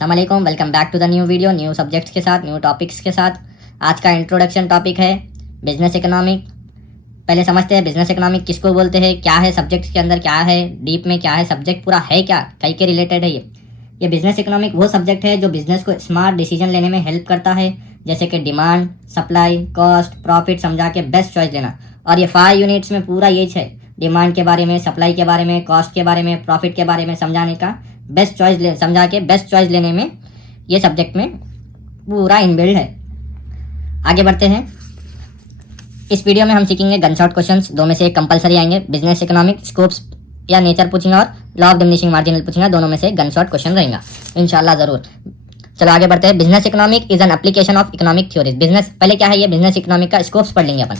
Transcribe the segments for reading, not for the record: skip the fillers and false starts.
अस्सलाम वालेकुम, welcome back to the new video, new subjects के साथ, न्यू टॉपिक्स के साथ। आज का इंट्रोडक्शन टॉपिक है बिजनेस इकोनॉमिक। पहले समझते हैं बिजनेस इकोनॉमिक किसको बोलते हैं, क्या है सब्जेक्ट्स के अंदर, क्या है डीप में, क्या है सब्जेक्ट पूरा है, क्या कई के रिलेटेड है ये बिजनेस इकोनॉमिक वो सब्जेक्ट है जो बिजनेस को स्मार्ट डिसीजन लेने में हेल्प करता है, जैसे कि डिमांड, सप्लाई, कॉस्ट, प्रॉफिट समझा के बेस्ट चॉइस लेना। और ये 5 यूनिट्स में पूरा ये है, डिमांड के बारे में, सप्लाई के बारे में, कॉस्ट के बारे में, प्रॉफिट के बारे में समझाने का, बेस्ट चॉइस समझा के बेस्ट चॉइस लेने में ये सब्जेक्ट में पूरा इनबिल्ड है। आगे बढ़ते हैं। इस वीडियो में हम सीखेंगे गनशॉट क्वेश्चंस, 2 में से एक कंपलसरी आएंगे। बिजनेस इकोनॉमिक, स्कोप्स या नेचर पूछेंगे और लॉ ऑफ डिमिनिशिंग मार्जिनल पूछेंगे, दोनों में से गनशॉट क्वेश्चन रहेगा इंशाल्लाह ज़रूर। चलो आगे बढ़ते हैं। Business economic is an application of economic theories. Business पहले क्या है, ये बिजनेस इकोनॉमिक का स्कोप्स पढ़ लेंगे अपन,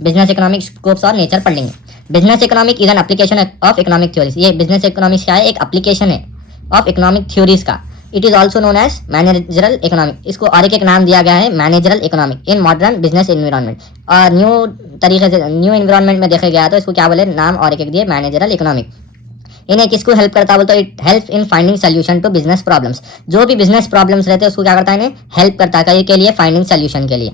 बिजनेस इकोनॉमिक स्कोप्स और नेचर पढ़ लेंगे। Business economic is an application of economic theories. ये बिजनेस इकोनॉमिक्स क्या है, एक एप्लीकेशन है ऑफ इकोनॉमिक थ्योरीज का। It is also known as managerial economic. इसको और एक नाम दिया गया है managerial economic in modern business environment. और न्यू तरीके से न्यू इन्वायरमेंट में देखा गया तो इसको क्या बोले, नाम और एक दिए मैनेजरल इकोनॉमिक। इन्हें किसको हेल्प करता है बोलते, it help in finding solution to business problems. जो भी बिजनेस प्रॉब्लम्स रहते हैं उसको क्या करता है, इन्हें हेल्प करता है कई के लिए, फाइंडिंग सोल्यूशन के लिए।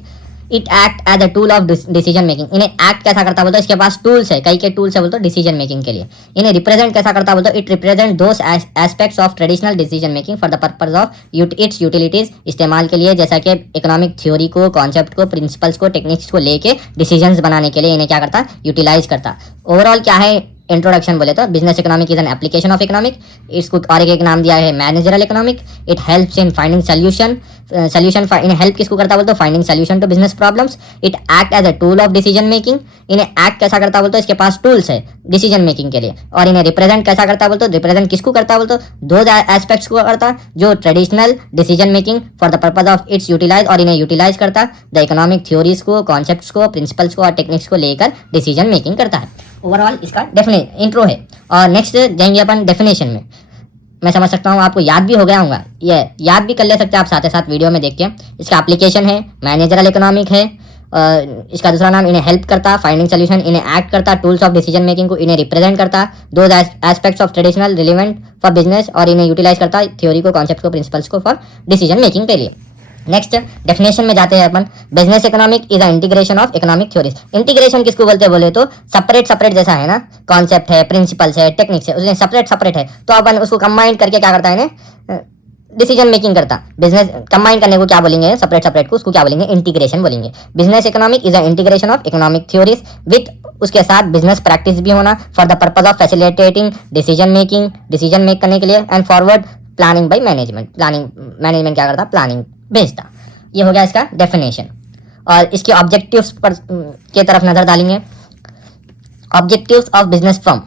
It act as a tool of decision making. इन्हें एक्ट कैसा करता बोलते, इसके पास टूल्स है, कई के टूल्स है बोलते डिसीजन मेकिंग के लिए। इन्हें रिप्रेजेंट कैसा करता बोलते, it represent those aspects of traditional decision making for the purpose of it's utilities, इस्तेमाल के लिए, जैसा कि इकोनॉमिक थ्योरी को, कॉन्सेप्ट को, प्रिंसिपल्स को, टेक्निक्स को लेके डिसीजंस बनाने के लिए इन्हें क्या करता, यूटिलाइज करता। ओवरऑल क्या है इंट्रोडक्शन बोले तो, business economic is an application of economic. इसको और एक नाम दिया है managerial economic. It helps in finding solution इन्हें हेल्प किसको करता बोलते, finding solution to business problems. It act as a tool of decision making. इन्हें एक्ट कैसा करता बोलते, इसके पास टूल्स है डिसीजन मेकिंग के लिए। और इन्हें रिप्रेजेंट कैसा करता बोलते, रिप्रेजेंट किसको करता बोलते, दो एस्पेक्ट्स को करता, जो traditional decision making for the purpose of its utilize, और इन्हें यूटिलाइज करता द इकोनॉमिक थ्योरीज को, कॉन्सेप्ट्स को, प्रिंसिपल्स को और टेक्निक्स को लेकर डिसीजन मेकिंग करता है। ओवरऑल इसका इंट्रो है। और नेक्स्ट जाएंगे अपन डेफिनेशन में। मैं समझ सकता हूँ आपको याद भी हो गया होगा, ये याद भी कर ले सकते हैं आप साथ साथ वीडियो में देख के। इसका एप्लीकेशन है मैनेजरल इकोनॉमिक है। इसका दूसरा नाम, इन्हें हेल्प करता, फाइंडिंग सोल्यूशन, इन्हें एक्ट करता, टूल्स ऑफ डिसीजन मेकिंग को, इन्हें रिप्रेजेंट करता, दो aspects of traditional relevant for business, और इन्हें यूटिलाइज करता थ्योरी को, कॉन्सेप्ट को, प्रिंसिपल्स को फॉर डिसीजन मेकिंग के लिए। नेक्स्ट डेफिनेशन में जाते हैं अपन। Business economic is a integration of economic theories. Integration किसको बोलते बोले तो, सेपरेट सेपरेट जैसा है ना, कॉन्सेप्ट है, प्रिंसिपल्स है, टेक्निक्स है, उसमें सेपरेट सेपरेट है, तो अपन उसको कंबाइन करके क्या करता है, डिसीजन मेकिंग करता। बिजनेस कंबाइन करने को क्या बोलेंगे, सेपरेट सेपरेट को, उसको क्या बोलेंगे, इंटीग्रेशन बोलेंगे। Business economic is a integration of economic theories with उसके साथ बिजनेस प्रैक्टिस भी होना, for the purpose of facilitating decision make करने के लिए, and forward planning by management. Management क्या करता, प्लानिंग भेजता। ये हो गया इसका डेफिनेशन। और इसके ऑब्जेक्टिव्स पर के तरफ नजर डालेंगे। Objectives of business firm.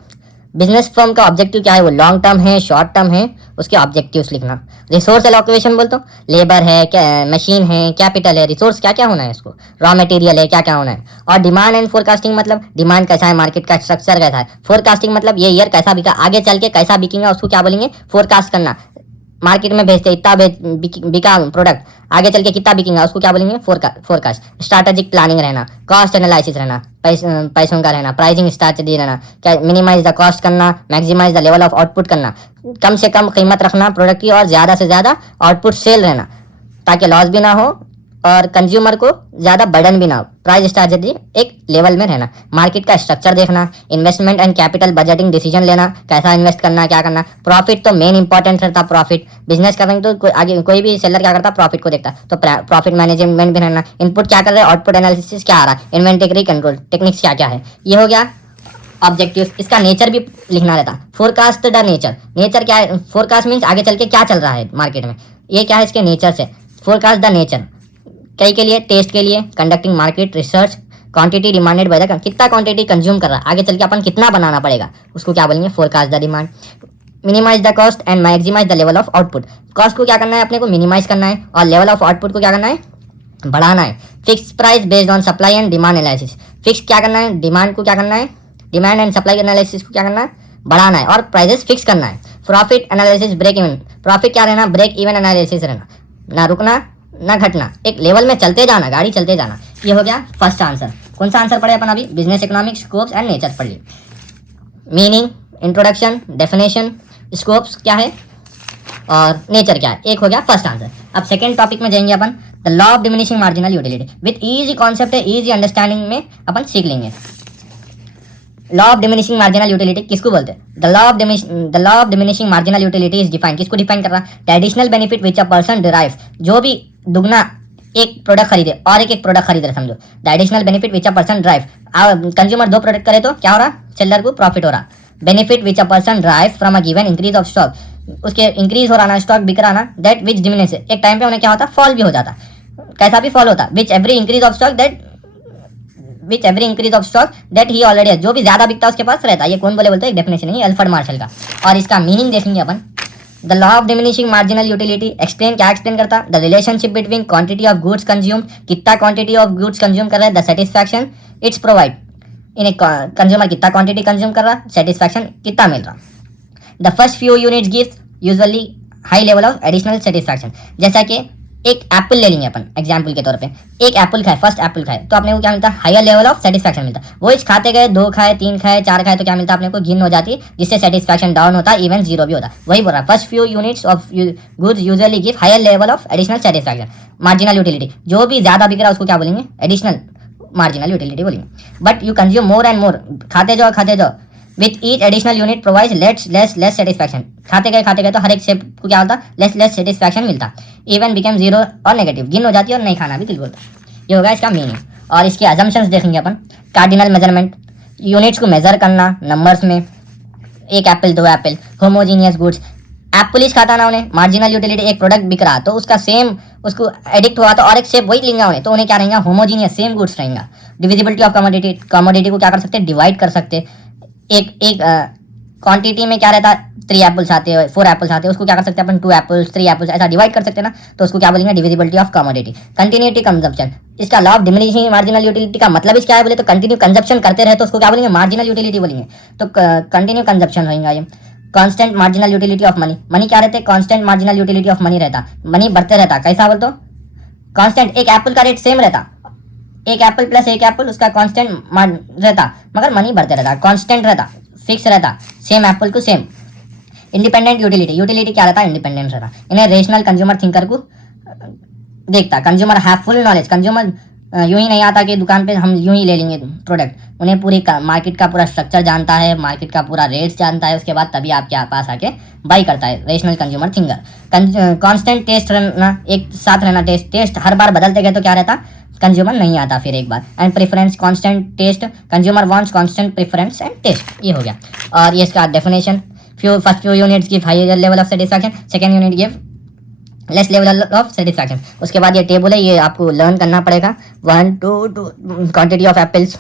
Business firm का ऑब्जेक्टिव क्या है, वो लॉन्ग टर्म है, शॉर्ट टर्म है, उसके ऑब्जेक्टिव्स लिखना। रिसोर्स एलोकेशन बोल तो, लेबर है, क्या मशीन है, कैपिटल है, रिसोर्स क्या क्या होना है इसको, रॉ मटेरियल है, क्या क्या होना है। और डिमांड एंड फोरकास्टिंग मतलब डिमांड कैसा है, मार्केट का स्ट्रक्चर कैसा है। फोरकास्टिंग मतलब ये ईयर कैसा बिका, आगे चल के कैसा बिकेगा, उसको क्या बोलेंगे, फोरकास्ट करना। मार्केट में भेजते इतना बिका प्रोडक्ट, आगे चल के कितना बिकेगा, उसको क्या बोलेंगे, फोरकास्ट। स्ट्रैटेजिक प्लानिंग रहना, कॉस्ट एनालिसिस रहना, पैसों का रहना, प्राइसिंग स्ट्रैटेजी रहना, क्या मिनिमाइज द कॉस्ट करना, maximize the level of output करना, कम से कम कीमत रखना प्रोडक्ट की और ज़्यादा से ज़्यादा आउटपुट सेल रहना, ताकि लॉस भी ना हो और कंज्यूमर को ज़्यादा बर्डन भी ना हो। प्राइस स्ट्रैटेजी एक लेवल में रहना। मार्केट का स्ट्रक्चर देखना, investment and capital budgeting decision लेना, कैसा इन्वेस्ट करना, क्या करना। प्रॉफिट तो मेन इंपॉर्टेंट रहता, प्रॉफिट बिजनेस करेंगे तो आगे कोई भी सेलर क्या करता, प्रॉफिट को देखता, तो प्रॉफिट मैनेजमेंट भी रहना। इनपुट क्या कर रहे हैं, आउटपुट एनालिसिस क्या आ रहा है, इन्वेंटरी कंट्रोल, टेक्निक्स क्या क्या है। ये हो गया ऑब्जेक्टिव। इसका नेचर भी लिखना रहता। Forecast the nature. नेचर क्या है, फोरकास्ट मीन्स आगे चल के क्या चल रहा है मार्केट में, ये क्या है इसके नेचर से। फोरकास्ट द नेचर कई के लिए, टेस्ट के लिए, conducting market research, quantity demanded by the, कितना क्वांटिटी कंज्यूम कर रहा है, आगे चल के अपन कितना बनाना पड़ेगा, उसको क्या बोलेंगे, forecast the demand. Minimize the cost and maximize the level of output. Cost को क्या करना है, अपने को मिनिमाइज करना है, और लेवल ऑफ आउटपुट को क्या करना है, बढ़ाना है। Fix price based on supply and demand analysis. Fix क्या करना है, डिमांड को क्या करना है, डिमांड एंड सप्लाई एनालिसिस को क्या करना है, बढ़ाना है, और प्राइजेस फिक्स करना है। Profit analysis break even. Profit क्या रहना, ब्रेक इवन एनालिसिस रहना, ना रुकना ना घटना, एक लेवल में चलते जाना, गाड़ी चलते जाना। ये हो गया फर्स्ट आंसर। कौन सा आंसर पढ़े अपन अभी, business economics, scopes and nature पढ़ लिए। मीनिंग, इंट्रोडक्शन, डेफिनेशन, स्कोप्स क्या है, और नेचर क्या है, एक हो गया फर्स्ट आंसर। अब सेकेंड टॉपिक में जाएंगे अपन, the law of diminishing marginal utility. With easy concept है, ईजी अंडरस्टैंडिंग में अपन सीख लेंगे। Law of diminishing marginal utility किसको बोलते हैं? The law of diminishing marginal utility is define, किसको डिफाइन कर रहा है? The additional benefit which a person derives, जो भी दुगना एक प्रोडक्ट खरीदे और एक प्रोडक्ट खरीद रहे समझो, the additional benefit which a person drive, consumer 2 product करे तो क्या हो रहा? सेलर को प्रॉफिट हो रहा। Benefit which a person drive from a given increase of stock, उसके इंक्रीज हो रहा ना, स्टॉक बिक रहा ना, दैट विच डिमिनिश, एक टाइम पे उन्हें क्या होता? फॉल भी हो जाता, कैसा भी फॉल होता। Which every increase of stock that he already है, जो भी ज्यादा बिकता है उसके पास रहता है। ये कौन बोलते हैं? एक डेफिनेशन है अल्फ्रेड मार्शल का। और इसका मीनिंग देखेंगे अपन। The law of diminishing marginal utility explain, क्या एक्सप्लेन करता? The relationship between quantity of goods consume, कितना क्वांटिटी ऑफ गुड्स कंज्यूम कर रहा है, द सेटिस्फैक्शन इट्स प्रोवाइड, इन्हें कंज्यूमर कितना क्वांटिटी कंज्यूम कर रहा, सेटिस्फैक्शन कितना मिल रहा। The first few units gives usually high level of additional satisfaction. जैसा कि एक एप्पल ले लेंगे अपन एग्जाम्पल के तौर पे, एक एप्पल खाए, फर्स्ट एप्पल खाए तो अपने को क्या मिलता है? हायर लेवल ऑफ सेटिस्फैक्शन मिलता है। वो इस खाते गए, 2 खाए, 3 खाए, 4 खाए तो क्या मिलता है? अपने को गिन हो जाती, जिससे सेटिस्फैक्शन डाउन होता, इवन 0 भी होता। वही बोल रहा, first few units of goods usually give higher level of additional satisfaction. Marginal utility, जो भी ज्यादा बिक रहा है उसको क्या बोलेंगे? एडिशनल मार्जिनल यूटिलिटी बोलेंगे। But you consume more and more, खाते जाओ, with each additional unit provides less satisfaction, खाते गए तो हर एक शेप को क्या होता? लेस सेटिस्फैक्शन मिलता, इवन बिकम 0 और नेगेटिव, गिन हो जाती है और नहीं खाना भी दिल बोलता। ये होगा इसका मीनिंग। और इसके अजम्पशंस देखेंगे अपन। कार्डिनल मेजरमेंट, यूनिट्स को मेजर करना नंबर्स में, 1 apple 2 apple, homogeneous goods, apple ही खाता ना उन्हें, मार्जिनल यूटिलिटी एक प्रोडक्ट बिक रहा तो उसका सेम उसको एडिक्ट हुआ तो और एक शेप वही लेंगे उन्हें, तो उन्हें क्या रहेगा? होमोजीनियस सेम गुड्स रहेगा। डिविजिबिलिटी ऑफ कमोडिटी को क्या कर सकते? डिवाइड कर सकते। एक क्वांटिटी में क्या रहता? 3 एप्पल्स आते हैं, 4 एप्पल्स आते हैं, उसको क्या कर सकते हैं अपन? 2 एप्पल्स 3 एप्पल्स ऐसा डिवाइड कर सकते हैं ना, तो उसको क्या बोलेंगे? Divisibility of commodity. Continuity consumption, इसका law of diminishing marginal utility का मतलब क्या है बोले तो कंटिन्यू कंजप्शन करते रहे तो उसको क्या बोलेंगे? मार्जिनल यूटिलिटी बोलेंगे। तो कंटिन्यू कंजप्शन होगा ये। Constant marginal utility of money, money क्या रहते? Constant marginal utility of money रहता, मनी बढ़ते रहता। कैसा बोल तो? कांस्टेंट, एक एप्पल का रेट सेम रहता, एक एप्पल प्लस एक एप्पल उसका कांस्टेंट रहता, मगर मनी बढ़ते रहता, कांस्टेंट रहता, फिक्स रहता, सेम एप्पल को सेम। इंडिपेंडेंट यूटिलिटी क्या रहता? इंडिपेंडेंट रहता। इन्हें रेशनल कंज्यूमर थिंकर को देखता, consumer have full knowledge, consumer यूं ही नहीं आता कि दुकान पे हम यूं ही ले लेंगे प्रोडक्ट, उन्हें पूरी मार्केट का पूरा स्ट्रक्चर जानता है, मार्केट का पूरा रेट्स जानता है, उसके बाद तभी आपके पास आके बाई करता है। Rational consumer thinker. Constant taste रहना, एक साथ रहना, टेस्ट हर बार बदलते गए तो क्या रहता? कंज्यूमर नहीं आता फिर एक बार। And preference, constant taste, consumer wants constant preference and taste, ये हो गया। और ये इसका definition, first few units give higher level of satisfaction, second unit give less level of satisfaction. उसके बाद ये टेबल है, ये आपको लर्न करना पड़ेगा। 1 2 क्वांटिटी ऑफ एप्पल्स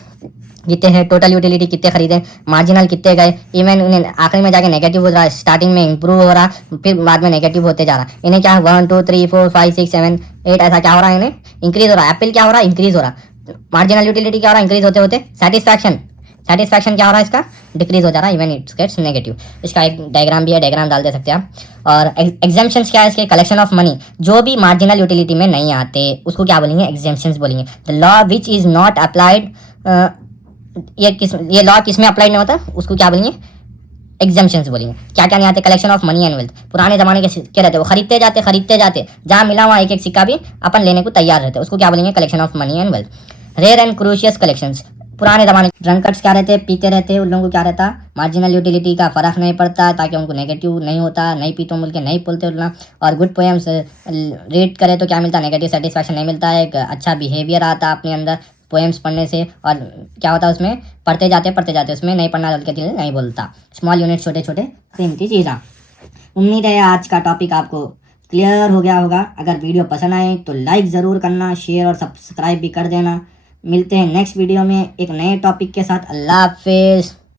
कितने हैं, टोटल यूटिलिटी कितने खरीदे, मार्जिनल कितने गए, इवन इन्हें आखिरी में जाके नेगेटिव हो रहा है, स्टार्टिंग में इंप्रूव हो रहा, फिर बाद में नेगेटिव होते जा रहा। इन्हें क्या 1 2 3 4 5 6 7 8 ऐसा क्या हो रहा है? इन्हें इंक्रीज हो रहा है। एप्पल क्या हो रहा है? इंक्रीज हो रहा। मार्जिनल यूटिलिटी क्या हो रहा है? इंक्रीज होते होते सेटिस्फैक्शन क्या हो रहा है? इसका डिक्रीज हो जा रहा है, इवन इट्स गेट्स नेगेटिव। इसका एक डायग्राम भी है, डायग्राम डाल दे सकते हैं आप। और एग्जेम्पशंस क्या है इसके? कलेक्शन ऑफ मनी, जो भी मार्जिनल यूटिलिटी में नहीं आते उसको क्या बोलेंगे? एग्जेम्पशंस बोलेंगे। The law which is not applied, ये लॉ किस में अप्लाइड नहीं होता उसको क्या बोलेंगे? एग्जेम्पशंस बोलेंगे। क्या क्या नहीं आते? Collection of money and wealth, पुराने जमाने के सिक्के रहते वो खरीदते जाते, जहाँ मिला वहाँ एक सिक्का भी अपन लेने को तैयार रहते, उसको क्या बोलेंगे? Collection of money and wealth. Rare and curious collections, पुराने जमाने ड्रंकर्स क्या रहते? पीते रहते, उन लोगों को क्या रहता? मार्जिनल यूटिलिटी का फर्क नहीं पड़ता, ताकि उनको नेगेटिव नहीं होता, नहीं पीते बोल के नहीं बोलते उतना। और गुड पोएम्स रीड करे तो क्या मिलता? नेगेटिव सेटिस्फैक्शन नहीं मिलता है, एक अच्छा बिहेवियर आता अपने अंदर पोएम्स पढ़ने से। और क्या होता है उसमें? पढ़ते जाते उसमें नहीं पढ़ना चल के दिल नहीं बोलता। स्मॉल यूनिट, छोटे छोटे कीमती चीज़ें। उम्मीद है आज का टॉपिक आपको क्लियर हो गया होगा। अगर वीडियो पसंद आए तो लाइक ज़रूर करना, शेयर और सब्सक्राइब भी कर देना। मिलते हैं नेक्स्ट वीडियो में एक नए टॉपिक के साथ। अल्लाह हाफिज़।